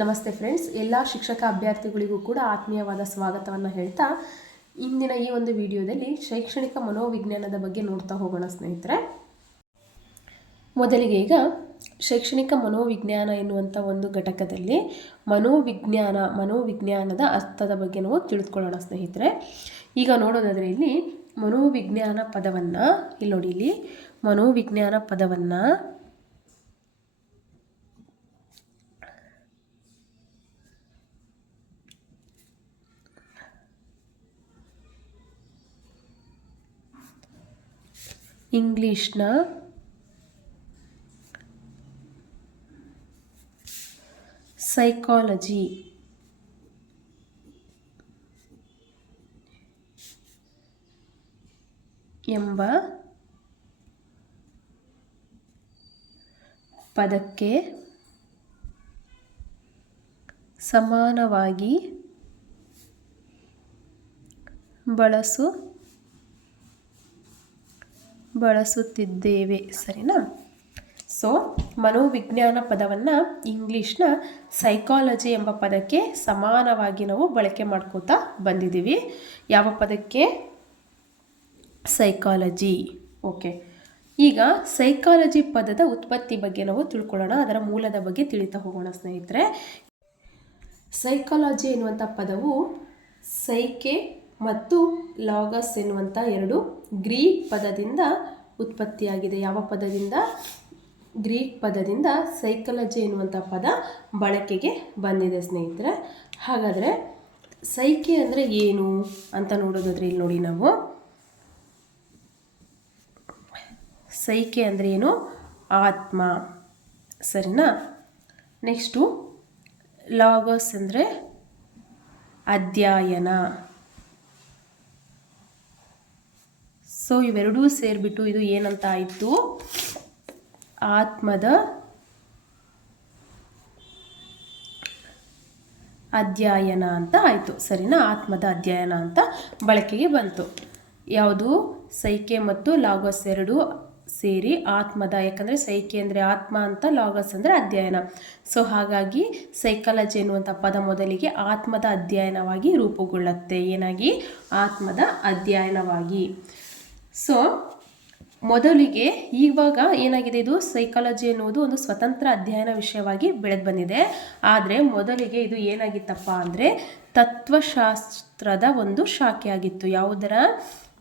ನಮಸ್ತೆ ಫ್ರೆಂಡ್ಸ್. ಎಲ್ಲ ಶಿಕ್ಷಕ ಅಭ್ಯರ್ಥಿಗಳಿಗೂ ಕೂಡ ಆತ್ಮೀಯವಾದ ಸ್ವಾಗತವನ್ನು ಹೇಳ್ತಾ ಇಂದಿನ ಈ ಒಂದು ವಿಡಿಯೋದಲ್ಲಿ ಶೈಕ್ಷಣಿಕ ಮನೋವಿಜ್ಞಾನದ ಬಗ್ಗೆ ನೋಡ್ತಾ ಹೋಗೋಣ ಸ್ನೇಹಿತರೆ. ಮೊದಲಿಗೆ ಈಗ ಶೈಕ್ಷಣಿಕ ಮನೋವಿಜ್ಞಾನ ಎನ್ನುವಂಥ ಒಂದು ಘಟಕದಲ್ಲಿ ಮನೋವಿಜ್ಞಾನ, ಮನೋವಿಜ್ಞಾನದ ಅರ್ಥದ ಬಗ್ಗೆ ನಾವು ತಿಳಿದುಕೊಳ್ಳೋಣ ಸ್ನೇಹಿತರೆ. ಈಗ ನೋಡೋದಾದರೆ ಇಲ್ಲಿ ಮನೋವಿಜ್ಞಾನ ಪದವನ್ನು ಇಲ್ಲಿ ನೋಡಿ ಇಲ್ಲಿ ಮನೋವಿಜ್ಞಾನ ಪದವನ್ನು ಇಂಗ್ಲೀಷ್ನ ಸೈಕಾಲಜಿ ಎಂಬ ಪದಕ್ಕೆ ಸಮಾನವಾಗಿ ಬಳಸು ಬಳಸುತ್ತಿದ್ದೇವೆ. ಸರಿನಾ? ಸೊ ಮನೋವಿಜ್ಞಾನ ಪದವನ್ನು ಇಂಗ್ಲೀಷ್ನ ಸೈಕಾಲಜಿ ಎಂಬ ಪದಕ್ಕೆ ಸಮಾನವಾಗಿ ನಾವು ಬಳಕೆ ಮಾಡ್ಕೋತಾ ಬಂದಿದ್ದೀವಿ. ಯಾವ ಪದಕ್ಕೆ? ಸೈಕಾಲಜಿ ಓಕೆ ಈಗ ಸೈಕಾಲಜಿ ಪದದ ಉತ್ಪತ್ತಿ ಬಗ್ಗೆ ನಾವು ತಿಳ್ಕೊಳ್ಳೋಣ. ಅದರ ಮೂಲದ ಬಗ್ಗೆ ತಿಳಿತಾ ಹೋಗೋಣ ಸ್ನೇಹಿತರೆ. ಸೈಕಾಲಜಿ ಎನ್ನುವಂಥ ಪದವು ಸೈಕೆ ಮತ್ತು ಲಾಗಸ್ ಎನ್ನುವಂಥ ಎರಡು ಗ್ರೀಕ್ ಪದದಿಂದ ಉತ್ಪತ್ತಿಯಾಗಿದೆ. ಯಾವ ಪದದಿಂದ? ಗ್ರೀಕ್ ಪದದಿಂದ ಸೈಕಾಲಜಿ ಎನ್ನುವಂಥ ಪದ ಬಳಕೆಗೆ ಬಂದಿದೆ ಸ್ನೇಹಿತರೆ. ಹಾಗಾದರೆ ಸೈಕೆ ಅಂದರೆ ಏನು ಅಂತ ನೋಡೋದಾದ್ರೆ ಇಲ್ಲಿ ನೋಡಿ ನಾವು. ಸೈಕೆ ಅಂದರೆ ಏನು? ಆತ್ಮ. ಸರಿನಾ? ನೆಕ್ಸ್ಟು ಲಾಗಸ್ ಅಂದರೆ ಅಧ್ಯಯನ. ಸೊ ಇವೆರಡೂ ಸೇರಿಬಿಟ್ಟು ಇದು ಏನಂತ ಆಯಿತು? ಆತ್ಮದ ಅಧ್ಯಯನ ಅಂತ ಆಯಿತು. ಸರಿನಾ? ಆತ್ಮದ ಅಧ್ಯಯನ ಅಂತ ಬಳಕೆಗೆ ಬಂತು. ಯಾವುದು? ಸೈಕೆ ಮತ್ತು ಲಾಗಸ್ ಎರಡು ಸೇರಿ ಆತ್ಮದ, ಯಾಕಂದರೆ ಸೈಕೆ ಅಂದರೆ ಆತ್ಮ ಅಂತ, ಲಾಗಸ್ ಅಂದರೆ ಅಧ್ಯಯನ. ಸೊ ಹಾಗಾಗಿ ಸೈಕಾಲಜಿ ಎನ್ನುವಂಥ ಪದ ಮೊದಲಿಗೆ ಆತ್ಮದ ಅಧ್ಯಯನವಾಗಿ ರೂಪುಗೊಳ್ಳುತ್ತೆ. ಏನಾಗಿ? ಆತ್ಮದ ಅಧ್ಯಯನವಾಗಿ. ಸೊ ಮೊದಲಿಗೆ ಇವಾಗ ಏನಾಗಿದೆ ಇದು? ಸೈಕಾಲಜಿ ಎನ್ನುವುದು ಒಂದು ಸ್ವತಂತ್ರ ಅಧ್ಯಯನ ವಿಷಯವಾಗಿ ಬೆಳೆದು ಬಂದಿದೆ ಆದರೆ ಮೊದಲಿಗೆ ಇದು ಏನಾಗಿತ್ತಪ್ಪ ಅಂದರೆ ತತ್ವಶಾಸ್ತ್ರದ ಒಂದು ಶಾಖೆಯಾಗಿತ್ತು. ಯಾವುದರ?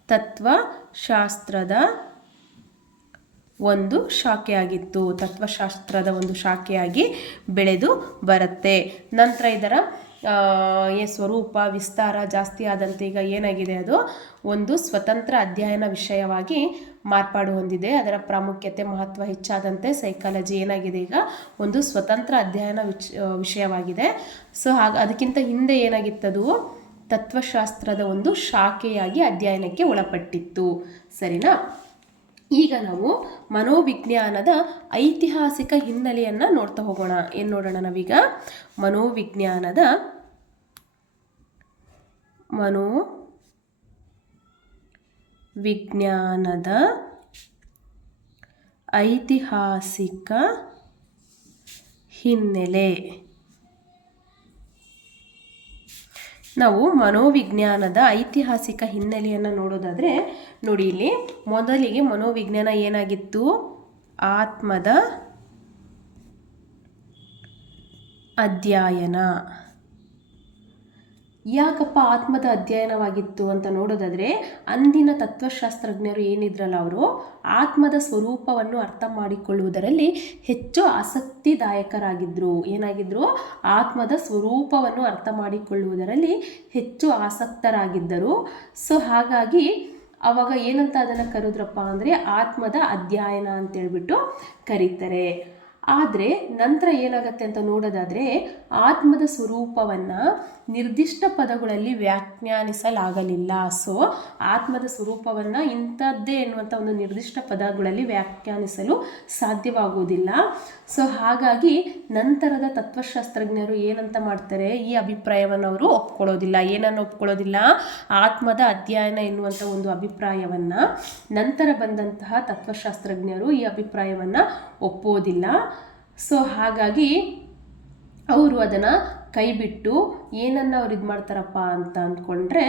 ತತ್ವಶಾಸ್ತ್ರದ ಒಂದು ಶಾಖೆಯಾಗಿತ್ತು. ತತ್ವಶಾಸ್ತ್ರದ ಒಂದು ಶಾಖೆಯಾಗಿ ಬೆಳೆದು ಬರುತ್ತೆ. ನಂತರ ಇದರ ಏ ಸ್ವರೂಪ, ವಿಸ್ತಾರ ಜಾಸ್ತಿ ಆದಂತೆ ಈಗ ಏನಾಗಿದೆ ಅದು? ಒಂದು ಸ್ವತಂತ್ರ ಅಧ್ಯಯನ ವಿಷಯವಾಗಿ ಮಾರ್ಪಾಡು ಹೊಂದಿದೆ. ಅದರ ಪ್ರಾಮುಖ್ಯತೆ, ಮಹತ್ವ ಹೆಚ್ಚಾದಂತೆ ಸೈಕಾಲಜಿ ಏನಾಗಿದೆ ಈಗ? ಒಂದು ಸ್ವತಂತ್ರ ಅಧ್ಯಯನ ವಿಚ್ ವಿಷಯವಾಗಿದೆ. ಸೊ ಹಾಗ, ಅದಕ್ಕಿಂತ ಹಿಂದೆ ಏನಾಗಿತ್ತದು ತತ್ವಶಾಸ್ತ್ರದ ಒಂದು ಶಾಖೆಯಾಗಿ ಅಧ್ಯಯನಕ್ಕೆ ಒಳಪಟ್ಟಿತ್ತು. ಸರಿನಾ? ಈಗ ನಾವು ಮನೋವಿಜ್ಞಾನದ ಐತಿಹಾಸಿಕ ಹಿನ್ನೆಲೆಯನ್ನು ನೋಡ್ತಾ ಹೋಗೋಣ. ಏನು ನೋಡೋಣ ನಾವೀಗ? ಮನೋವಿಜ್ಞಾನದ ಮನೋ ವಿಜ್ಞಾನದ ಐತಿಹಾಸಿಕ ಹಿನ್ನೆಲೆ. ನಾವು ಮನೋವಿಜ್ಞಾನದ ಐತಿಹಾಸಿಕ ಹಿನ್ನೆಲೆಯನ್ನು ನೋಡೋದಾದರೆ ನೋಡಿ ಇಲ್ಲಿ ಮೊದಲಿಗೆ ಮನೋವಿಜ್ಞಾನ ಏನಾಗಿತ್ತು? ಆತ್ಮದ ಅಧ್ಯಯನ. ಯಾಕಪ್ಪ ಆತ್ಮದ ಅಧ್ಯಯನವಾಗಿತ್ತು ಅಂತ ನೋಡೋದಾದರೆ ಅಂದಿನ ತತ್ವಶಾಸ್ತ್ರಜ್ಞರು ಏನಿದ್ರಲ್ಲ ಅವರು, ಆತ್ಮದ ಸ್ವರೂಪವನ್ನು ಅರ್ಥ ಮಾಡಿಕೊಳ್ಳುವುದರಲ್ಲಿ ಹೆಚ್ಚು ಆಸಕ್ತಿದಾಯಕರಾಗಿದ್ದರು ಏನಾಗಿದ್ದರು ಆತ್ಮದ ಸ್ವರೂಪವನ್ನು ಅರ್ಥ ಮಾಡಿಕೊಳ್ಳುವುದರಲ್ಲಿ ಹೆಚ್ಚು ಆಸಕ್ತರಾಗಿದ್ದರು. ಸೊ ಹಾಗಾಗಿ ಅವಾಗ ಏನಂತ ಅದನ್ನು ಕರೆದ್ರಪ್ಪ ಅಂದರೆ ಆತ್ಮದ ಅಧ್ಯಯನ ಅಂತೇಳ್ಬಿಟ್ಟು ಕರೀತಾರೆ. ಆದರೆ ನಂತರ ಏನಾಗುತ್ತೆ ಅಂತ ನೋಡೋದಾದರೆ ಆತ್ಮದ ಸ್ವರೂಪವನ್ನು ನಿರ್ದಿಷ್ಟ ಪದಗಳಲ್ಲಿ ವ್ಯಾಖ್ಯಾನಿಸಲಾಗಲಿಲ್ಲ. ಸೊ ಆತ್ಮದ ಸ್ವರೂಪವನ್ನು ಇಂಥದ್ದೇ ಎನ್ನುವಂಥ ಒಂದು ನಿರ್ದಿಷ್ಟ ಪದಗಳಲ್ಲಿ ವ್ಯಾಖ್ಯಾನಿಸಲು ಸಾಧ್ಯವಾಗುವುದಿಲ್ಲ. ಸೊ ಹಾಗಾಗಿ ನಂತರದ ತತ್ವಶಾಸ್ತ್ರಜ್ಞರು ಏನಂತ ಮಾಡ್ತಾರೆ? ಈ ಅಭಿಪ್ರಾಯವನ್ನು ಅವರು ಒಪ್ಕೊಳ್ಳೋದಿಲ್ಲ. ಏನನ್ನು ಒಪ್ಕೊಳ್ಳೋದಿಲ್ಲ? ಆತ್ಮದ ಅಧ್ಯಯನ ಎನ್ನುವಂಥ ಒಂದು ಅಭಿಪ್ರಾಯವನ್ನು ನಂತರ ಬಂದಂತಹ ತತ್ವಶಾಸ್ತ್ರಜ್ಞರು ಈ ಅಭಿಪ್ರಾಯವನ್ನು ಒಪ್ಪೋದಿಲ್ಲ ಸೊ ಹಾಗಾಗಿ ಅವರು ಅದನ್ನು ಕೈಬಿಟ್ಟು ಏನನ್ನು ಅವ್ರು ಇದು ಮಾಡ್ತಾರಪ್ಪ ಅಂತ ಅಂದ್ಕೊಂಡ್ರೆ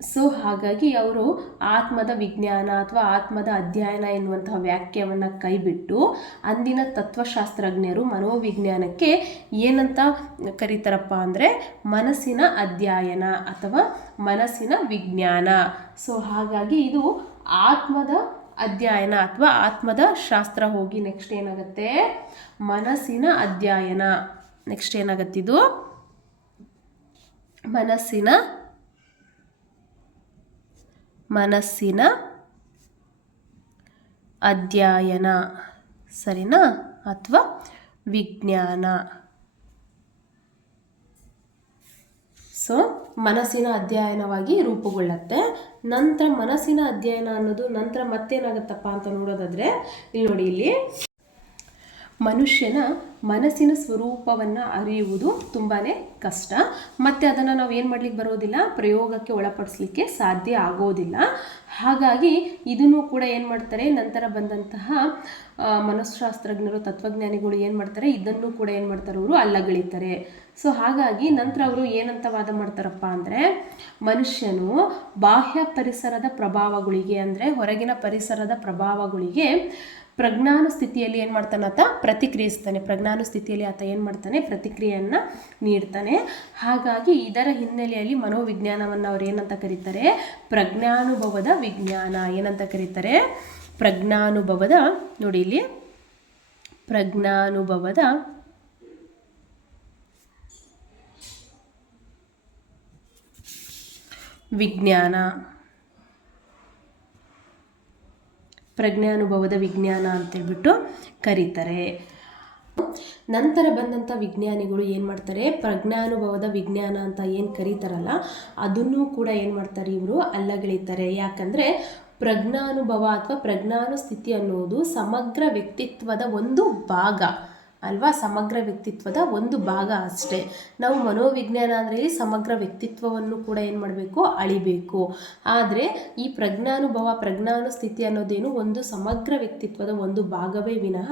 ಸೊ ಹಾಗಾಗಿ ಅವರು ಆತ್ಮದ ವಿಜ್ಞಾನ ಅಥವಾ ಆತ್ಮದ ಅಧ್ಯಯನ ಎನ್ನುವಂತಹ ವ್ಯಾಖ್ಯವನ್ನು ಕೈಬಿಟ್ಟು ಅಂದಿನ ತತ್ವಶಾಸ್ತ್ರಜ್ಞರು ಮನೋವಿಜ್ಞಾನಕ್ಕೆ ಏನಂತ ಕರೀತಾರಪ್ಪ ಅಂದರೆ ಮನಸ್ಸಿನ ಅಧ್ಯಯನ ಅಥವಾ ಮನಸ್ಸಿನ ವಿಜ್ಞಾನ. ಸೊ ಹಾಗಾಗಿ ಇದು ಆತ್ಮದ ಅಧ್ಯಯನ ಅಥವಾ ಆತ್ಮದ ಶಾಸ್ತ್ರ ಹೋಗಿ ನೆಕ್ಸ್ಟ್ ಏನಾಗುತ್ತೆ? ಮನಸ್ಸಿನ ಅಧ್ಯಯನ. ನೆಕ್ಸ್ಟ್ ಏನಾಗತ್ತಿದು ಮನಸ್ಸಿನ ಮನಸ್ಸಿನ ಅಧ್ಯಯನ. ಸರಿನಾ? ಅಥವಾ ವಿಜ್ಞಾನ. ಸೊ ಮನಸ್ಸಿನ ಅಧ್ಯಯನವಾಗಿ ರೂಪುಗೊಳ್ಳುತ್ತೆ. ನಂತರ ಮನಸ್ಸಿನ ಅಧ್ಯಯನ ಅನ್ನೋದು ನಂತರ ಮತ್ತೇನಾಗುತ್ತಪ್ಪ ಅಂತ ನೋಡೋದಾದ್ರೆ, ಇಲ್ಲಿ ನೋಡಿ ಇಲ್ಲಿ. ಮನುಷ್ಯನ ಮನಸ್ಸಿನ ಸ್ವರೂಪವನ್ನು ಅರಿಯುವುದು ತುಂಬಾ ಕಷ್ಟ. ಮತ್ತು ಅದನ್ನು ನಾವು ಏನು ಮಾಡಲಿಕ್ಕೆ ಬರೋದಿಲ್ಲ? ಪ್ರಯೋಗಕ್ಕೆ ಒಳಪಡಿಸ್ಲಿಕ್ಕೆ ಸಾಧ್ಯ ಆಗೋದಿಲ್ಲ. ಹಾಗಾಗಿ ಇದನ್ನು ಕೂಡ ಏನು ಮಾಡ್ತಾರೆ, ನಂತರ ಬಂದಂತಹ ಮನಸ್ಶಾಸ್ತ್ರಜ್ಞರು ತತ್ವಜ್ಞಾನಿಗಳು ಏನು ಮಾಡ್ತಾರೆ, ಇದನ್ನು ಕೂಡ ಏನು ಮಾಡ್ತಾರೆ ಅವರು ಅಲ್ಲಗಳಿತಾರೆ ಸೊ ಹಾಗಾಗಿ ನಂತರ ಅವರು ಏನಂತ ವಾದ ಮಾಡ್ತಾರಪ್ಪ ಅಂದರೆ, ಮನುಷ್ಯನು ಬಾಹ್ಯ ಪರಿಸರದ ಪ್ರಭಾವಗಳಿಗೆ ಅಂದರೆ ಹೊರಗಿನ ಪರಿಸರದ ಪ್ರಭಾವಗಳಿಗೆ ಪ್ರಜ್ಞಾನ ಸ್ಥಿತಿಯಲ್ಲಿ ಏನು ಮಾಡ್ತಾನೆ ಆತ? ಪ್ರತಿಕ್ರಿಯಿಸ್ತಾನೆ. ಪ್ರಜ್ಞಾನ ಸ್ಥಿತಿಯಲ್ಲಿ ಆತ ಏನು ಮಾಡ್ತಾನೆ? ಪ್ರತಿಕ್ರಿಯೆಯನ್ನು ನೀಡ್ತಾನೆ. ಹಾಗಾಗಿ ಇದರ ಹಿನ್ನೆಲೆಯಲ್ಲಿ ಮನೋವಿಜ್ಞಾನವನ್ನು ಅವ್ರು ಏನಂತ ಕರೀತಾರೆ? ಪ್ರಜ್ಞಾನುಭವದ ವಿಜ್ಞಾನ. ಏನಂತ ಕರೀತಾರೆ? ಪ್ರಜ್ಞಾನುಭವದ, ನೋಡಿ ಇಲ್ಲಿ. ಪ್ರಜ್ಞಾನುಭವದ ವಿಜ್ಞಾನ. ಪ್ರಜ್ಞಾನುಭವದ ವಿಜ್ಞಾನ ಅಂತೇಳ್ಬಿಟ್ಟು ಕರೀತಾರೆ. ನಂತರ ಬಂದಂಥ ವಿಜ್ಞಾನಿಗಳು ಏನು ಮಾಡ್ತಾರೆ? ಪ್ರಜ್ಞಾನುಭವದ ವಿಜ್ಞಾನ ಅಂತ ಏನು ಕರೀತಾರಲ್ಲ, ಅದನ್ನು ಕೂಡ ಏನು ಮಾಡ್ತಾರೆ ಇವರು? ಅಲ್ಲಗಳಿತಾರೆ ಯಾಕಂದರೆ ಪ್ರಜ್ಞಾನುಭವ ಅಥವಾ ಪ್ರಜ್ಞಾನು ಸ್ಥಿತಿ ಅನ್ನೋದು ಸಮಗ್ರ ವ್ಯಕ್ತಿತ್ವದ ಒಂದು ಭಾಗ. ಅಲ್ವಾ? ಸಮಗ್ರ ವ್ಯಕ್ತಿತ್ವದ ಒಂದು ಭಾಗ ಅಷ್ಟೇ. ನಾವು ಮನೋವಿಜ್ಞಾನ ಅಂದರೆ ಇಲ್ಲಿ ಸಮಗ್ರ ವ್ಯಕ್ತಿತ್ವವನ್ನು ಕೂಡ ಏನು ಮಾಡಬೇಕು? ಅಳಿಬೇಕು. ಆದರೆ ಈ ಪ್ರಜ್ಞಾನುಭವ ಪ್ರಜ್ಞಾನು ಸ್ಥಿತಿ ಅನ್ನೋದೇನು ಒಂದು ಸಮಗ್ರ ವ್ಯಕ್ತಿತ್ವದ ಒಂದು ಭಾಗವೇ ವಿನಃ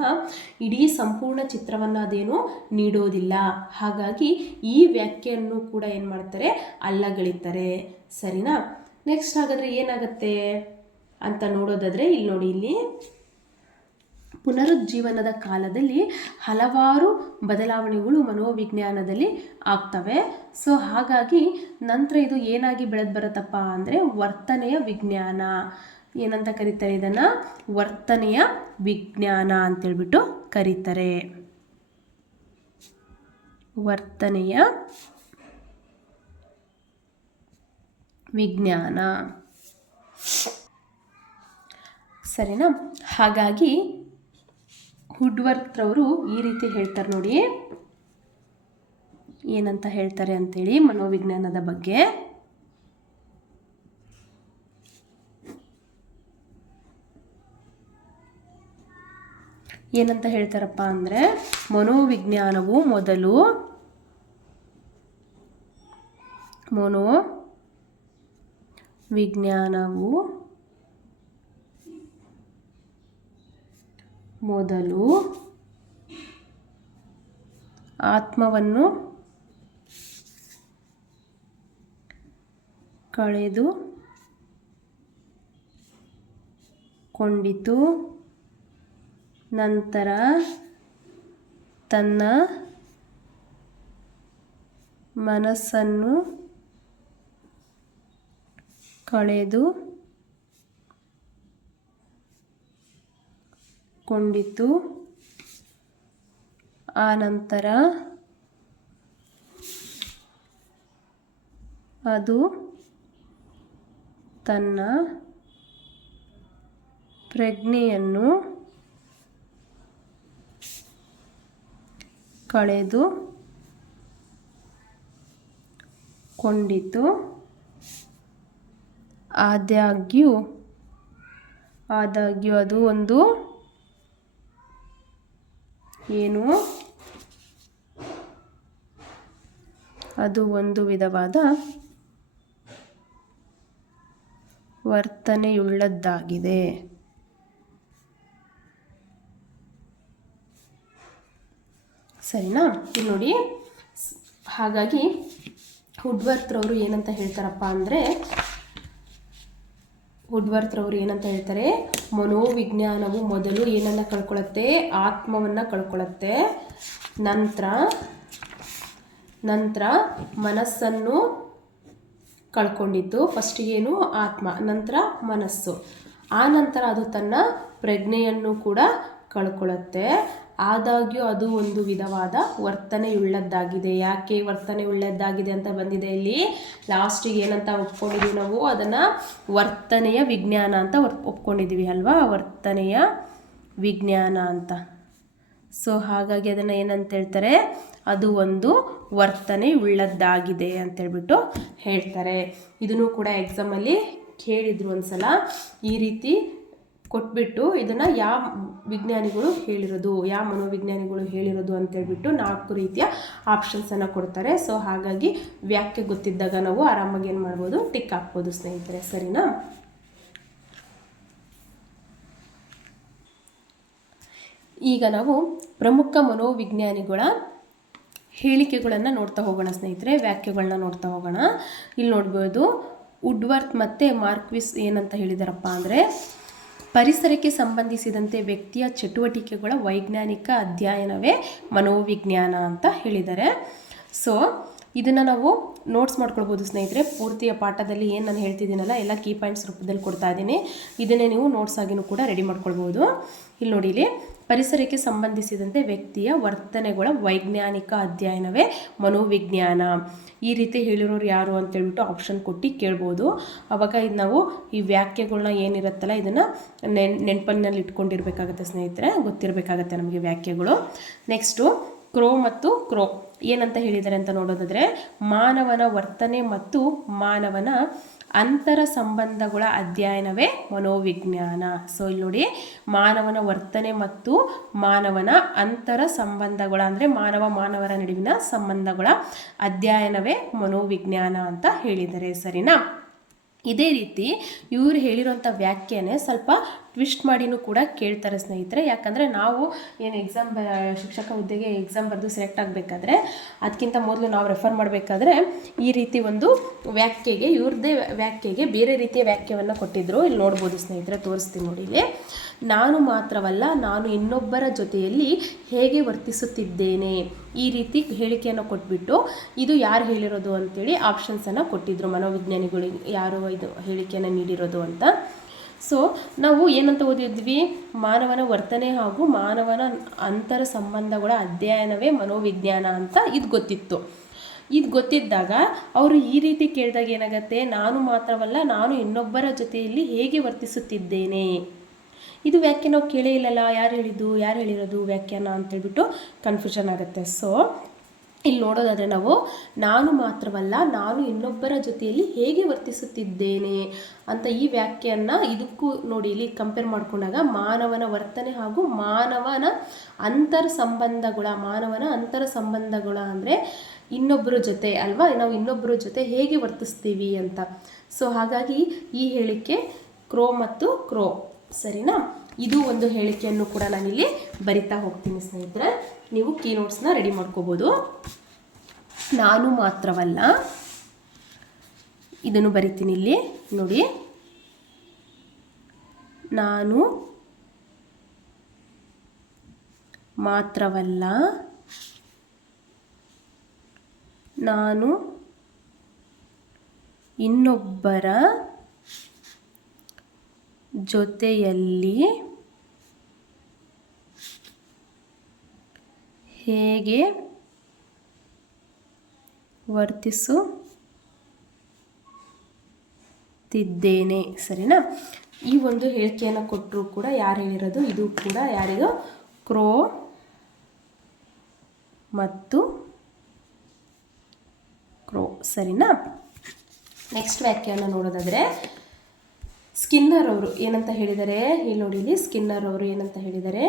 ಇಡೀ ಸಂಪೂರ್ಣ ಚಿತ್ರವನ್ನು ಅದೇನು ನೀಡೋದಿಲ್ಲ. ಹಾಗಾಗಿ ಈ ವ್ಯಾಖ್ಯೆಯನ್ನು ಕೂಡ ಏನು ಮಾಡ್ತಾರೆ? ಅಲ್ಲಗಳಿತಾರೆ ಸರಿನಾ? ನೆಕ್ಸ್ಟ್ ಹಾಗಾದರೆ ಏನಾಗುತ್ತೆ ಅಂತ ನೋಡೋದಾದರೆ, ಇಲ್ಲಿ ನೋಡಿ, ಇಲ್ಲಿ ಪುನರುಜ್ಜೀವನದ ಕಾಲದಲ್ಲಿ ಹಲವಾರು ಬದಲಾವಣೆಗಳು ಮನೋವಿಜ್ಞಾನದಲ್ಲಿ ಆಗ್ತವೆ. ಸೊ, ಹಾಗಾಗಿ ನಂತರ ಇದು ಏನಾಗಿ ಬೆಳೆದು ಬರುತ್ತಪ್ಪ ಅಂದರೆ ವರ್ತನೆಯ ವಿಜ್ಞಾನ. ಏನಂತ ಕರೀತಾರೆ ಇದನ್ನು? ವರ್ತನೆಯ ವಿಜ್ಞಾನ ಅಂತೇಳ್ಬಿಟ್ಟು ಕರೀತಾರೆ. ವರ್ತನೆಯ ವಿಜ್ಞಾನ. ಸರಿನಾ? ಹಾಗಾಗಿ ಹುಡ್ವರ್ತ್ರವರು ಈ ರೀತಿ ಹೇಳ್ತಾರೆ ನೋಡಿ ಏನಂತ ಹೇಳ್ತಾರೆ ಅಂತೇಳಿ ಮನೋವಿಜ್ಞಾನದ ಬಗ್ಗೆ. ಏನಂತ ಹೇಳ್ತಾರಪ್ಪ ಅಂದರೆ ಮನೋವಿಜ್ಞಾನವು ಮೊದಲು ಮನೋ ವಿಜ್ಞಾನವು ಮೊದಲು ಆತ್ಮವನ್ನು ಕಳೆದು ಕೊಂಡಿತು. ನಂತರ ತನ್ನ ಮನಸ್ಸನ್ನು ಕಳೆದು ಕೊಂಡಿತು ಆನಂತರ ನಂತರ ಅದು ತನ್ನ ಪ್ರಜ್ಞೆಯನ್ನು ಕಳೆದು ಕೊಂಡಿತು. ಆದಾಗ್ಯೂ ಆದಾಗ್ಯೂ ಅದು ಒಂದು ಏನು? ಅದು ಒಂದು ವಿಧವಾದ ವರ್ತನೆಯುಳ್ಳದ್ದಾಗಿದೆ. ಸರಿನಾ? ಇಲ್ಲಿ ನೋಡಿ. ಹಾಗಾಗಿ ಹುಡ್ವರ್ತ್ರವರು ಏನಂತ ಹೇಳ್ತಾರಪ್ಪ ಅಂದರೆ ಹುಡ್ವರ್ತ್ರವರು ಏನಂತ ಹೇಳ್ತಾರೆ? ಮನೋವಿಜ್ಞಾನವು ಮೊದಲು ಏನನ್ನು ಕಳ್ಕೊಳ್ಳುತ್ತೆ ಆತ್ಮವನ್ನು ಕಳ್ಕೊಳ್ಳುತ್ತೆ ನಂತರ ನಂತರ ಮನಸ್ಸನ್ನು ಕಳ್ಕೊಂಡಿತ್ತು ಫಸ್ಟಿಗೇನು ಆತ್ಮ, ನಂತರ ಮನಸ್ಸು. ಆ ನಂತರ ಅದು ತನ್ನ ಪ್ರಜ್ಞೆಯನ್ನು ಕೂಡ ಕಳ್ಕೊಳ್ಳುತ್ತೆ ಆದಾಗ್ಯೂ ಅದು ಒಂದು ವಿಧವಾದ ವರ್ತನೆಯುಳ್ಳದ್ದಾಗಿದೆ. ಯಾಕೆ ವರ್ತನೆಯುಳ್ಳದ್ದಾಗಿದೆ ಅಂತ ಬಂದಿದೆ ಇಲ್ಲಿ. ಲಾಸ್ಟಿಗೆ ಏನಂತ ಒಪ್ಕೊಂಡಿದ್ದೀವಿ ನಾವು? ಅದನ್ನು ವರ್ತನೆಯ ವಿಜ್ಞಾನ ಅಂತ ಒಪ್ ಒಪ್ಕೊಂಡಿದ್ದೀವಿ ಅಲ್ವಾ? ವರ್ತನೆಯ ವಿಜ್ಞಾನ ಅಂತ. ಸೊ ಹಾಗಾಗಿ ಅದನ್ನು ಏನಂತ ಹೇಳ್ತಾರೆ? ಅದು ಒಂದು ವರ್ತನೆ ಉಳ್ಳದ್ದಾಗಿದೆ ಅಂತೇಳ್ಬಿಟ್ಟು ಹೇಳ್ತಾರೆ. ಇದನ್ನು ಕೂಡ ಎಕ್ಸಾಮಲ್ಲಿ ಕೇಳಿದ್ರು ಒಂದ್ಸಲ. ಈ ರೀತಿ ಕೊಟ್ಬಿಟ್ಟು ಇದನ್ನು ಯಾವ ವಿಜ್ಞಾನಿಗಳು ಹೇಳಿರೋದು, ಯಾವ ಮನೋವಿಜ್ಞಾನಿಗಳು ಹೇಳಿರೋದು ಅಂತೇಳ್ಬಿಟ್ಟು ನಾಲ್ಕು ರೀತಿಯ ಆಪ್ಷನ್ಸನ್ನು ಕೊಡ್ತಾರೆ. ಸೊ ಹಾಗಾಗಿ ವ್ಯಾಖ್ಯೆ ಗೊತ್ತಿದ್ದಾಗ ನಾವು ಆರಾಮಾಗಿ ಏನು ಮಾಡ್ಬೋದು ಟಿಕ್ ಹಾಕ್ಬೋದು ಸ್ನೇಹಿತರೆ, ಸರಿನಾ? ಈಗ ನಾವು ಪ್ರಮುಖ ಮನೋವಿಜ್ಞಾನಿಗಳ ಹೇಳಿಕೆಗಳನ್ನು ನೋಡ್ತಾ ಹೋಗೋಣ ಸ್ನೇಹಿತರೆ ವ್ಯಾಖ್ಯೆಗಳನ್ನ ನೋಡ್ತಾ ಹೋಗೋಣ. ಇಲ್ಲಿ ನೋಡ್ಬೋದು, ವುಡ್ವರ್ತ್ ಮತ್ತು ಮಾರ್ಕ್ವಿಸ್ ಏನಂತ ಹೇಳಿದಾರಪ್ಪ ಅಂದರೆ ಪರಿಸರಕ್ಕೆ ಸಂಬಂಧಿಸಿದಂತೆ ವ್ಯಕ್ತಿಯ ಚಟುವಟಿಕೆಗಳ ವೈಜ್ಞಾನಿಕ ಅಧ್ಯಯನವೇ ಮನೋವಿಜ್ಞಾನ ಅಂತ ಹೇಳಿದ್ದಾರೆ. ಸೊ ಇದನ್ನು ನಾವು ನೋಟ್ಸ್ ಮಾಡ್ಕೊಳ್ಬೋದು ಸ್ನೇಹಿತರೆ. ಪೂರ್ತಿಯ ಪಾಠದಲ್ಲಿ ಏನು ನಾನು ಹೇಳ್ತಿದ್ದೀನಲ್ಲ, ಎಲ್ಲ ಕೀ ಪಾಯಿಂಟ್ಸ್ ರೂಪದಲ್ಲಿ ಕೊಡ್ತಾ ಇದ್ದೀನಿ. ಇದನ್ನೇ ನೀವು ನೋಟ್ಸ್ ಆಗಿನೂ ಕೂಡ ರೆಡಿ ಮಾಡ್ಕೊಳ್ಬೋದು. ಇಲ್ಲಿ ನೋಡಿ, ಇಲ್ಲಿ ಪರಿಸರಕ್ಕೆ ಸಂಬಂಧಿಸಿದಂತೆ ವ್ಯಕ್ತಿಯ ವರ್ತನೆಗಳ ವೈಜ್ಞಾನಿಕ ಅಧ್ಯಯನವೇ ಮನೋವಿಜ್ಞಾನ. ಈ ರೀತಿ ಹೇಳಿರೋರು ಯಾರು ಅಂತೇಳ್ಬಿಟ್ಟು ಆಪ್ಷನ್ ಕೊಟ್ಟು ಕೇಳ್ಬೋದು. ಅವಾಗ ಇದು ನಾವು ಈ ವ್ಯಾಖ್ಯೆಗಳನ್ನ ಏನಿರುತ್ತಲ್ಲ, ಇದನ್ನು ನೆನ್ ಇಟ್ಕೊಂಡಿರ್ಬೇಕಾಗತ್ತೆ ಸ್ನೇಹಿತರೆ, ಗೊತ್ತಿರಬೇಕಾಗತ್ತೆ ನಮಗೆ ವ್ಯಾಖ್ಯೆಗಳು. ನೆಕ್ಸ್ಟು ಕ್ರೋ ಮತ್ತು ಕ್ರೋ, ಏನಂತ ಹೇಳಿದ್ದಾರೆ ಅಂತ ನೋಡೋದಾದರೆ, ಮಾನವನ ವರ್ತನೆ ಮತ್ತು ಮಾನವನ ಅಂತರ ಸಂಬಂಧಗಳ ಅಧ್ಯಯನವೇ ಮನೋವಿಜ್ಞಾನ. ಸೊ ಇಲ್ಲಿ ನೋಡಿ, ಮಾನವನ ವರ್ತನೆ ಮತ್ತು ಮಾನವನ ಅಂತರ ಸಂಬಂಧಗಳ ಅಂದರೆ ಮಾನವ ಮಾನವರ ನಡುವಿನ ಸಂಬಂಧಗಳ ಅಧ್ಯಯನವೇ ಮನೋವಿಜ್ಞಾನ ಅಂತ ಹೇಳಿದ್ದಾರೆ ಸರಿನಾ? ಇದೇ ರೀತಿ ಇವರು ಹೇಳಿರೋಂಥ ವ್ಯಾಖ್ಯಾನೆ ಸ್ವಲ್ಪ ಟ್ವಿಸ್ಟ್ ಮಾಡಿನೂ ಕೂಡ ಕೇಳ್ತಾರೆ ಸ್ನೇಹಿತರೆ. ಯಾಕಂದರೆ ನಾವು ಏನು ಎಕ್ಸಾಮ್ ಶಿಕ್ಷಕ ಹುದ್ದೆಗೆ ಎಕ್ಸಾಮ್ ಬರೆದು ಸೆಲೆಕ್ಟ್ ಆಗಬೇಕಾದ್ರೆ ಅದಕ್ಕಿಂತ ಮೊದಲು ನಾವು ರೆಫರ್ ಮಾಡಬೇಕಾದ್ರೆ ಈ ರೀತಿ ಒಂದು ವ್ಯಾಖ್ಯೆಗೆ ಇವ್ರದ್ದೇ ವ್ಯಾಖ್ಯೆಗೆ ಬೇರೆ ರೀತಿಯ ವ್ಯಾಖ್ಯೆಯನ್ನು ಕೊಟ್ಟಿದ್ದರು ಇಲ್ಲಿ ನೋಡ್ಬೋದು ಸ್ನೇಹಿತರೆ, ತೋರಿಸ್ತೀನಿ ನೋಡಿ ಇಲ್ಲಿ. ನಾನು ಮಾತ್ರವಲ್ಲ, ನಾನು ಇನ್ನೊಬ್ಬರ ಜೊತೆಯಲ್ಲಿ ಹೇಗೆ ವರ್ತಿಸುತ್ತಿದ್ದೇನೆ ಈ ರೀತಿ ಹೇಳಿಕೆಯನ್ನು ಕೊಟ್ಬಿಟ್ಟು ಇದು ಯಾರು ಹೇಳಿರೋದು ಅಂತೇಳಿ ಆಪ್ಷನ್ಸನ್ನು ಕೊಟ್ಟಿದ್ದರು ಮನೋವಿಜ್ಞಾನಿಗಳಿಗೆ ಯಾರು ಇದು ಹೇಳಿಕೆಯನ್ನು ನೀಡಿರೋದು ಅಂತ. ಸೊ ನಾವು ಏನಂತ ಓದಿದ್ವಿ? ಮಾನವನ ವರ್ತನೆ ಹಾಗೂ ಮಾನವನ ಅಂತರ ಸಂಬಂಧಗಳ ಅಧ್ಯಯನವೇ ಮನೋವಿಜ್ಞಾನ ಅಂತ ಇದು ಗೊತ್ತಿತ್ತು. ಇದು ಗೊತ್ತಿದ್ದಾಗ ಅವರು ಈ ರೀತಿ ಕೇಳಿದಾಗ ಏನಾಗುತ್ತೆ? ನಾನು ಮಾತ್ರವಲ್ಲ, ನಾನು ಇನ್ನೊಬ್ಬರ ಜೊತೆಯಲ್ಲಿ ಹೇಗೆ ವರ್ತಿಸುತ್ತಿದ್ದೇನೆ? ಇದು ವ್ಯಾಖ್ಯಾನ ಕೇಳೇ ಇಲ್ಲಲ್ಲ. ಯಾರು ಹೇಳಿದ್ದು? ಯಾರು ಹೇಳಿರೋದು ವ್ಯಾಖ್ಯಾನ ಅಂತೇಳ್ಬಿಟ್ಟು ಕನ್ಫ್ಯೂಷನ್ ಆಗುತ್ತೆ. ಸೊ ಇಲ್ಲಿ ನೋಡೋದಾದರೆ ನಾವು, ನಾನು ಮಾತ್ರವಲ್ಲ, ನಾನು ಇನ್ನೊಬ್ಬರ ಜೊತೆಯಲ್ಲಿ ಹೇಗೆ ವರ್ತಿಸುತ್ತಿದ್ದೇನೆ ಅಂತ ಈ ವ್ಯಾಖ್ಯೆಯನ್ನು ಇದಕ್ಕೂ ನೋಡಿ ಇಲ್ಲಿ ಕಂಪೇರ್ ಮಾಡ್ಕೊಂಡಾಗ ಮಾನವನ ವರ್ತನೆ ಹಾಗೂ ಮಾನವನ ಅಂತರ್ ಸಂಬಂಧಗಳ, ಮಾನವನ ಅಂತರ ಸಂಬಂಧಗಳ ಅಂದರೆ ಇನ್ನೊಬ್ಬರ ಜೊತೆ ಅಲ್ವಾ? ನಾವು ಇನ್ನೊಬ್ಬರ ಜೊತೆ ಹೇಗೆ ವರ್ತಿಸ್ತೀವಿ ಅಂತ. ಸೊ ಹಾಗಾಗಿ ಈ ಹೇಳಿಕೆ ಕ್ರೋ ಮತ್ತು ಕ್ರೋ, ಸರಿನಾ? ಇದು ಒಂದು ಹೇಳಿಕೆಯನ್ನು ಕೂಡ ನಾನಿಲ್ಲಿ ಬರಿತಾ ಹೋಗ್ತೀನಿ, ಸ್ನೇಹಿತರೆ. ನೀವು ಕೀ ನೋಟ್ಸ್ನ ರೆಡಿ ಮಾಡ್ಕೋಬೋದು. ನಾನು ಮಾತ್ರವಲ್ಲ, ಇದನ್ನು ಬರಿತೀನಿ ಇಲ್ಲಿ. ನೋಡಿ. ನಾನು ಮಾತ್ರವಲ್ಲ, ನಾನು ಇನ್ನೊಬ್ಬರ ಜೊತೆಯಲ್ಲಿ ಹೇಗೆ ವರ್ತಿಸುತ್ತಿದ್ದೇನೆ? ಸರಿನಾ? ಈ ಒಂದು ಹೇಳಿಕೆಯನ್ನು ಕೊಟ್ಟರು ಕೂಡ ಯಾರು ಹೇಳಿರೋದು? ಇದು ಕೂಡ ಯಾರಿದು? ಕ್ರೋ ಮತ್ತು ಕ್ರೋ. ಸರಿನಾ? ನೆಕ್ಸ್ಟ್ ವ್ಯಾಖ್ಯಾನ ನೋಡೋದಾದರೆ ಸ್ಕಿನ್ನರ್ ಅವರು ಏನಂತ ಹೇಳಿದರೆ ಇಲ್ಲಿ ನೋಡಿ ಇಲ್ಲಿ, ಸ್ಕಿನ್ನರ್ ಅವರು ಏನಂತ ಹೇಳಿದ್ದಾರೆ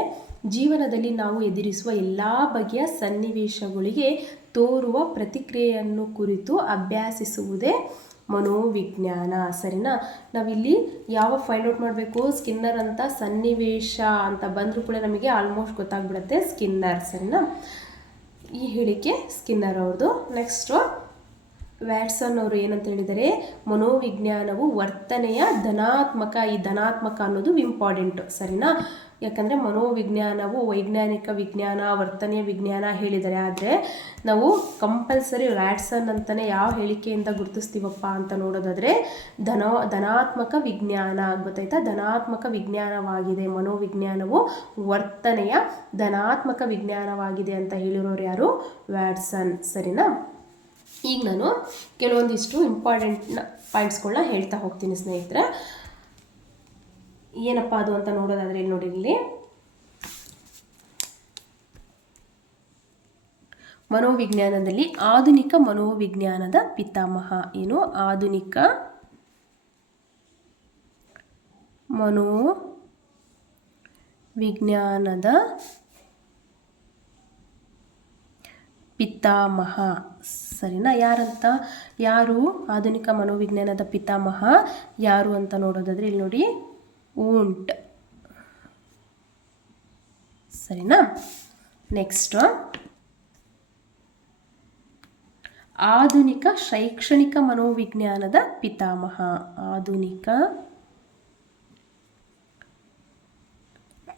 ಜೀವನದಲ್ಲಿ ನಾವು ಎದುರಿಸುವ ಎಲ್ಲ ಬಗೆಯ ಸನ್ನಿವೇಶಗಳಿಗೆ ತೋರುವ ಪ್ರತಿಕ್ರಿಯೆಯನ್ನು ಕುರಿತು ಅಭ್ಯಾಸಿಸುವುದೇ ಮನೋವಿಜ್ಞಾನ. ಸರಿನಾ? ನಾವಿಲ್ಲಿ ಯಾವ ಫೈಂಡ್ ಔಟ್ ಮಾಡಬೇಕು? ಸ್ಕಿನ್ನರ್ ಅಂತ ಸನ್ನಿವೇಶ ಅಂತ ಬಂದರೂ ಕೂಡ ನಮಗೆ ಆಲ್ಮೋಸ್ಟ್ ಗೊತ್ತಾಗ್ಬಿಡುತ್ತೆ ಸ್ಕಿನ್ನರ್. ಸರಿನಾ? ಈ ಹೇಳಿಕೆ ಸ್ಕಿನ್ನರ್ ಅವ್ರದ್ದು. ನೆಕ್ಸ್ಟು ವ್ಯಾಟ್ಸನ್ ಅವರು ಏನಂತ ಹೇಳಿದರೆ, ಮನೋವಿಜ್ಞಾನವು ವರ್ತನೆಯ ಧನಾತ್ಮಕ, ಈ ಧನಾತ್ಮಕ ಅನ್ನೋದು ಇಂಪಾರ್ಟೆಂಟ್ ಸರಿನಾ? ಯಾಕಂದರೆ ಮನೋವಿಜ್ಞಾನವು ವೈಜ್ಞಾನಿಕ ವಿಜ್ಞಾನ, ವರ್ತನೆಯ ವಿಜ್ಞಾನ ಹೇಳಿದರೆ ಆದರೆ, ನಾವು ಕಂಪಲ್ಸರಿ ವ್ಯಾಟ್ಸನ್ ಅಂತಲೇ ಯಾವ ಹೇಳಿಕೆಯಿಂದ ಗುರುತಿಸ್ತೀವಪ್ಪ ಅಂತ ನೋಡೋದಾದರೆ, ಧನ, ಧನಾತ್ಮಕ ವಿಜ್ಞಾನ ಗೊತ್ತಾಯ್ತಾ? ಧನಾತ್ಮಕ ವಿಜ್ಞಾನವಾಗಿದೆ. ಮನೋವಿಜ್ಞಾನವು ವರ್ತನೆಯ ಧನಾತ್ಮಕ ವಿಜ್ಞಾನವಾಗಿದೆ ಅಂತ ಹೇಳಿರೋರು ಯಾರು? ವ್ಯಾಟ್ಸನ್. ಸರಿನಾ? ಈಗ ನಾನು ಕೆಲವೊಂದಿಷ್ಟು ಇಂಪಾರ್ಟೆಂಟ್ ಪಾಯಿಂಟ್ಸ್ಗಳನ್ನ ಹೇಳ್ತಾ ಹೋಗ್ತೀನಿ ಸ್ನೇಹಿತರೆ. ಏನಪ್ಪ ಅದು ಅಂತ ನೋಡೋದಾದ್ರೆ ಇಲ್ಲಿ ನೋಡಿ ಇಲ್ಲಿ. ಮನೋವಿಜ್ಞಾನದಲ್ಲಿ ಆಧುನಿಕ ಮನೋವಿಜ್ಞಾನದ ಪಿತಾಮಹ ಏನು? ಆಧುನಿಕ ಮನೋ ವಿಜ್ಞಾನದ ಪಿತಾಮಹ. ಸರಿನಾ? ಯಾರಂತ? ಯಾರು? ಆಧುನಿಕ ಮನೋವಿಜ್ಞಾನದ ಪಿತಾಮಹ. ಯಾರು ಅಂತ ನೋಡೋದಾದ್ರೆ ಇಲ್ಲಿ ನೋಡಿ ಊಂಟ್ ಸರಿನಾ? ನೆಕ್ಸ್ಟ್ ಆಧುನಿಕ ಶೈಕ್ಷಣಿಕ ಮನೋವಿಜ್ಞಾನದ ಪಿತಾಮಹ. ಆಧುನಿಕ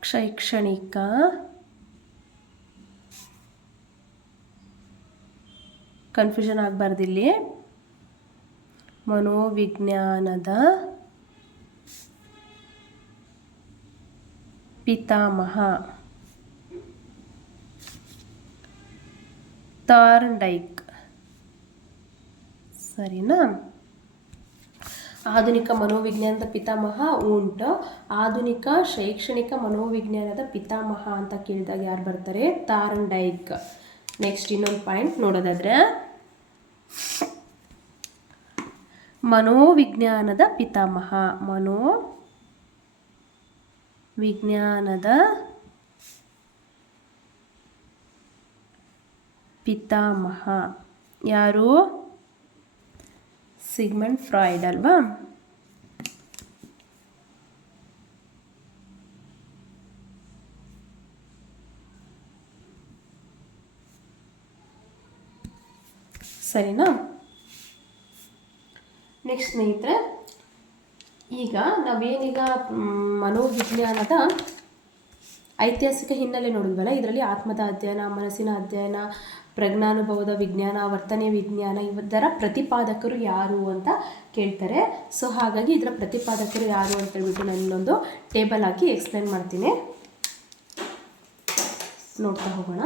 ಶೈಕ್ಷಣಿಕ ಕನ್ಫ್ಯೂಷನ್ ಆಗಬಾರ್ದು ಇಲ್ಲಿ ಮನೋವಿಜ್ಞಾನದ ಪಿತಾಮಹ. ತಾರ್ಂಡೈಕ್. ಸರಿನಾ? ಆಧುನಿಕ ಮನೋವಿಜ್ಞಾನದ ಪಿತಾಮಹ ಉಂಟ. ಆಧುನಿಕ ಶೈಕ್ಷಣಿಕ ಮನೋವಿಜ್ಞಾನದ ಪಿತಾಮಹ ಅಂತ ಕೇಳಿದಾಗ ಯಾರು ಬರ್ತಾರೆ? ತಾರ್ಂಡೈಕ್. ನೆಕ್ಸ್ಟ್ ಇನ್ನೊಂದು ಪಾಯಿಂಟ್ ನೋಡೋದಾದ್ರೆ ಮನೋವಿಜ್ಞಾನದ ಪಿತಾಮಹ. ಮನೋ ವಿಜ್ಞಾನದ ಪಿತಾಮಹ. ಯಾರು? ಸಿಗ್ಮಂಡ್ ಫ್ರಾಯ್ಡ್ ಅಲ್ವಾ? ಸರಿನಾ? ನೆಕ್ಸ್ಟ್ ಸ್ನೇಹಿತರೆ, ಈಗ ನಾವೇನೀಗ ಮನೋವಿಜ್ಞಾನದ ಐತಿಹಾಸಿಕ ಹಿನ್ನೆಲೆ ನೋಡಿದ್ವಲ್ಲ, ಇದರಲ್ಲಿ ಆತ್ಮದ ಅಧ್ಯಯನ, ಮನಸ್ಸಿನ ಅಧ್ಯಯನ, ಪ್ರಜ್ಞಾನುಭವದ ವಿಜ್ಞಾನ, ವರ್ತನೆ ವಿಜ್ಞಾನ ಇವರ ಪ್ರತಿಪಾದಕರು ಯಾರು ಅಂತ ಕೇಳ್ತಾರೆ. ಸೊ ಹಾಗಾಗಿ ಇದರ ಪ್ರತಿಪಾದಕರು ಯಾರು ಅಂತ ಹೇಳ್ಬಿಟ್ಟು ನಾನು ಇನ್ನೊಂದು ಟೇಬಲ್ ಹಾಕಿ ಎಕ್ಸ್ಪ್ಲೇನ್ ಮಾಡ್ತೀನಿ. ನೋಡ್ತಾ ಹೋಗೋಣ.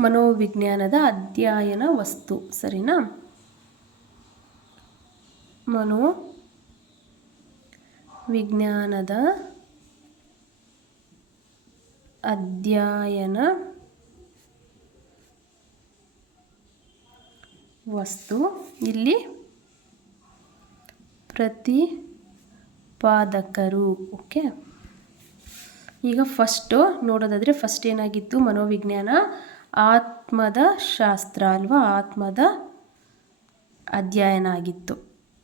ಮನೋವಿಜ್ಞಾನದ ಅಧ್ಯಯನ ವಸ್ತು. ಸರಿನಾ? ಮನೋ ವಿಜ್ಞಾನದ ಅಧ್ಯಯನ ವಸ್ತು. ಇಲ್ಲಿ ಪ್ರತಿಪಾದಕರು. ಓಕೆ. ಈಗ ಫಸ್ಟು ನೋಡೋದಾದರೆ ಫಸ್ಟ್ ಏನಾಗಿತ್ತು? ಮನೋವಿಜ್ಞಾನ ಆತ್ಮದ ಶಾಸ್ತ್ರ ಅಲ್ವಾ? ಆತ್ಮದ ಅಧ್ಯಯನ ಆಗಿತ್ತು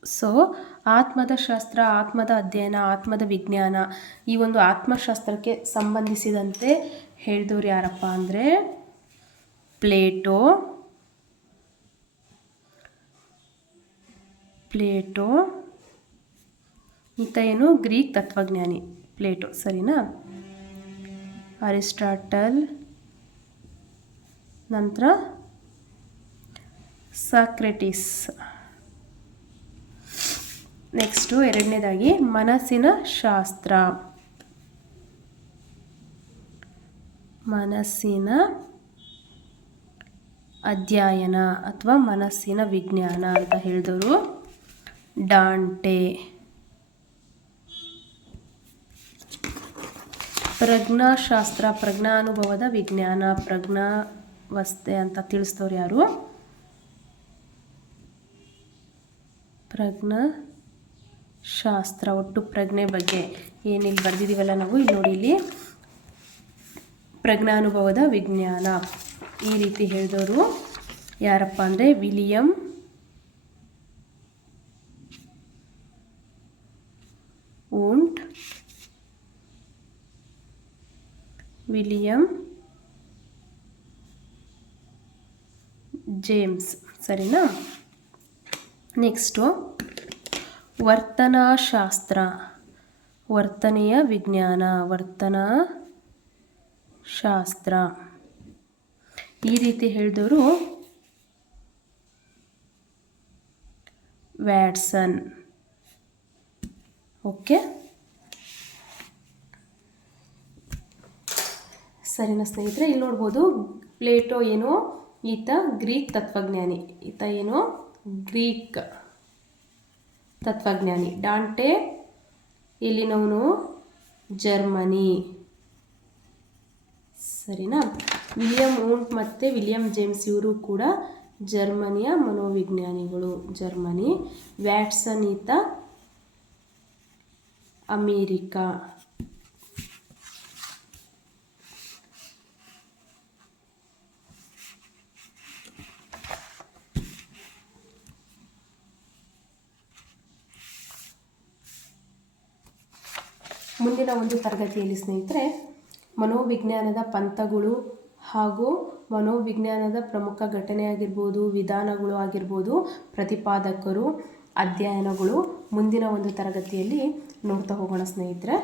ಸೊ ಆತ್ಮದ ಶಾಸ್ತ್ರ, ಆತ್ಮದ ಅಧ್ಯಯನ, ಆತ್ಮದ ವಿಜ್ಞಾನ ಈ ಒಂದು ಆತ್ಮಶಾಸ್ತ್ರಕ್ಕೆ ಸಂಬಂಧಿಸಿದಂತೆ ಹೇಳಿದವ್ರು ಯಾರಪ್ಪ ಅಂದರೆ ಪ್ಲೇಟೋ ಪ್ಲೇಟೋ, ಈತ ಏನು ಗ್ರೀಕ್ ತತ್ವಜ್ಞಾನಿ ಪ್ಲೇಟೋ, ಸರಿನಾ? ಅರಿಸ್ಟಾಟಲ್ ನಂತರ ಸಾಕ್ರೆಟಿಸ್. ನೆಕ್ಸ್ಟು ಎರಡನೇದಾಗಿ ಮನಸ್ಸಿನ ಶಾಸ್ತ್ರ. ಮನಸ್ಸಿನ ಅಧ್ಯಯನ ಅಥವಾ ಮನಸ್ಸಿನ ವಿಜ್ಞಾನ ಅಂತ ಹೇಳಿದವರು ಡಾಂಟೆ. ಪ್ರಜ್ಞಾಶಾಸ್ತ್ರ, ಪ್ರಜ್ಞಾನುಭವದ ವಿಜ್ಞಾನ ಪ್ರಜ್ಞಾವಸ್ಥೆ ಅಂತ ತಿಳಿಸ್ತವ್ರು ಯಾರು? ಪ್ರಜ್ಞಾ ಶಾಸ್ತ್ರ, ಒಟ್ಟು ಪ್ರಜ್ಞೆ ಬಗ್ಗೆ ಏನಿಲ್ಲಿ ಬರೆದಿದ್ದೀವಲ್ಲ ನಾವು? ಇಲ್ಲಿ ನೋಡಿ ಇಲ್ಲಿ. ಪ್ರಜ್ಞಾನುಭವದ ವಿಜ್ಞಾನ. ಈ ರೀತಿ ಹೇಳಿದವರು ಯಾರಪ್ಪ ಅಂದರೆ ವಿಲಿಯಂ ಉಂಟ್. ವಿಲಿಯಂ ಜೇಮ್ಸ್ ಸರಿನಾ? ನೆಕ್ಸ್ಟು ವರ್ತನಾಶಾಸ್ತ್ರ. ವರ್ತನೆಯ ವಿಜ್ಞಾನ. ವರ್ತನಾ ಶಾಸ್ತ್ರ ಈ ರೀತಿ ಹೇಳಿದವರು ವ್ಯಾಟ್ಸನ್. ಓಕೆ? ಸರಿನಾ ಸ್ನೇಹಿತರೆ, ಇಲ್ಲಿ ನೋಡ್ಬೋದು ಪ್ಲೇಟೋ ಏನು ಈತ ಗ್ರೀಕ್ ತತ್ವಜ್ಞಾನಿ. ಈತ ಏನು? ಗ್ರೀಕ್ ತತ್ವಜ್ಞಾನಿ. ಡಾಂಟೆ, ಇಲ್ಲಿನವನು ಜರ್ಮನಿ. ಸರಿನಾ? ವಿಲಿಯಂ ಊಂಟ್ ಮತ್ತು ವಿಲಿಯಂ ಜೇಮ್ಸ್ ಇವರು ಕೂಡ ಜರ್ಮನಿಯ ಮನೋವಿಜ್ಞಾನಿಗಳು. ಜರ್ಮನಿ. ವ್ಯಾಟ್ಸನ್ ಈತ ಅಮೇರಿಕಾ. ಮುಂದಿನ ಒಂದು ತರಗತಿಯಲ್ಲಿ ಸ್ನೇಹಿತರೆ, ಮನೋವಿಜ್ಞಾನದ ಪಂಥಗಳು ಹಾಗೂ ಮನೋವಿಜ್ಞಾನದ ಪ್ರಮುಖ ಘಟನೆ ಆಗಿರ್ಬೋದು ವಿಧಾನಗಳು ಆಗಿರ್ಬೋದು, ಪ್ರತಿಪಾದಕರು, ಅಧ್ಯಯನಗಳು ಮುಂದಿನ ಒಂದು ತರಗತಿಯಲ್ಲಿ ನೋಡ್ತಾ ಹೋಗೋಣ ಸ್ನೇಹಿತರೆ.